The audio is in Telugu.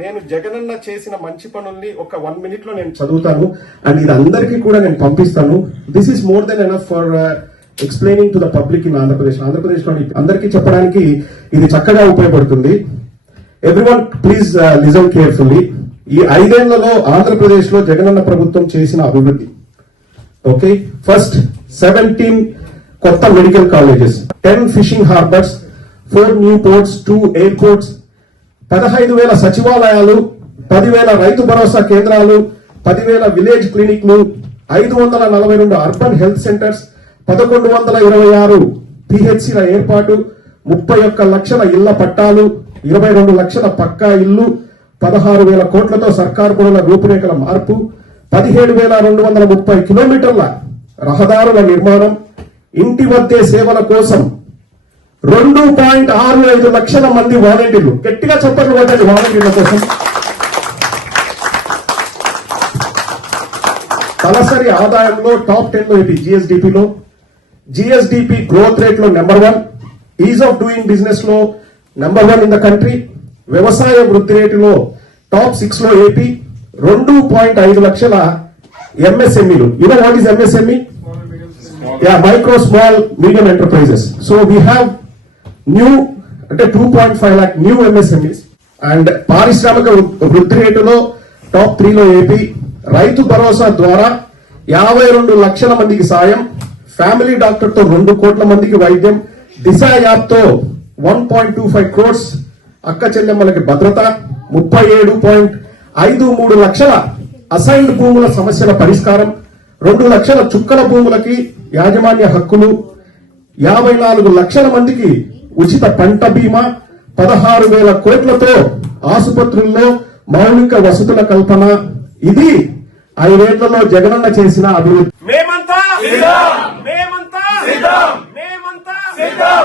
నేను జగనన్న చేసిన మంచి పనుల్ని ఒక 1 minute లో నేను చదువుతాను అండ్ ఇది అందరికీ కూడా నేను పంపిస్తాను. This is more than enough for explaining to the public in Andhra Pradesh లోని అందరికీ చెప్పడానికి ఇది చక్కగా ఉపయోగపడుతుంది. Everyone please listen carefully. ఈ 5 ఏళ్లలో ఆంధ్రప్రదేశ్ లో జగనన్న ప్రభుత్వం చేసిన అభివృద్ధి. ఓకే, ఫస్ట్ 17 కొత్త medical colleges, 10 fishing harbours, 4 new ports, 2 airports, 15,000 సచివాలయాలు, 10,000 రైతు భరోసా కేంద్రాలు, 10,000 విలేజ్ క్లినిక్లు, 542 అర్బన్ హెల్త్ సెంటర్స్, 1126 పిహెచ్సిల ఏర్పాటు, 31 లక్షల ఇళ్ల పట్టాలు, 22 లక్షల పక్కా ఇల్లు, 16,000 కోట్లతో సర్కారు పనుల రూపురేఖల మార్పు, 17,230 కిలోమీటర్ల రహదారుల నిర్మాణం, ఇంటి వద్దే సేవల కోసం 2.65 లక్షల మంది వాలంటీర్లు. గట్టిగా చప్పట్లు కొట్టండి వాలంటీర్ల కోసం. తలసరి ఆదాయంలో టాప్ 10 లో ఇది జిఎస్డిపిలో, జిఎస్డిపి గ్రోత్ రేట్ లో number 1, ease of doing business లో నెంబర్ 1 ఇన్ ద కంట్రీ, వ్యవసాయ వృద్ధి రేటులో టాప్ 6 లో ఏపీ, 2.5 లక్షల ఎంఎస్ఎంఈలు. You know what is MSME? Micro small medium enterprises. So we have new అంటే 2.5 lakh న్యూ ఎంఎస్ఎంఈస్. అండ్ పారిశ్రామిక వృద్ధి రేటులో టాప్ 3 లో ఏపీ, రైతు భరోసా ద్వారా 52 లక్షల మందికి సాయం, ఫ్యామిలీ డాక్టర్ తో 2 కోట్ల మందికి వైద్యం, దిశ యాప్ తో 1.25 crores అక్క చెల్లెమ్మలకి భద్రత, 37.53 లక్షల అసైన్డ్ భూముల సమస్యల పరిష్కారం, 2 లక్షల చుక్కల భూములకి యాజమాన్య హక్కులు, 54 లక్షల మందికి ఉచిత పంట బీమా, 16,000 కోట్లతో ఆసుపత్రుల్లో మౌలిక వసతుల కల్పన. ఇది 5 ఏళ్లలో జగనన్న చేసిన అభివృద్ధి. మేమంతా సిద్ధం.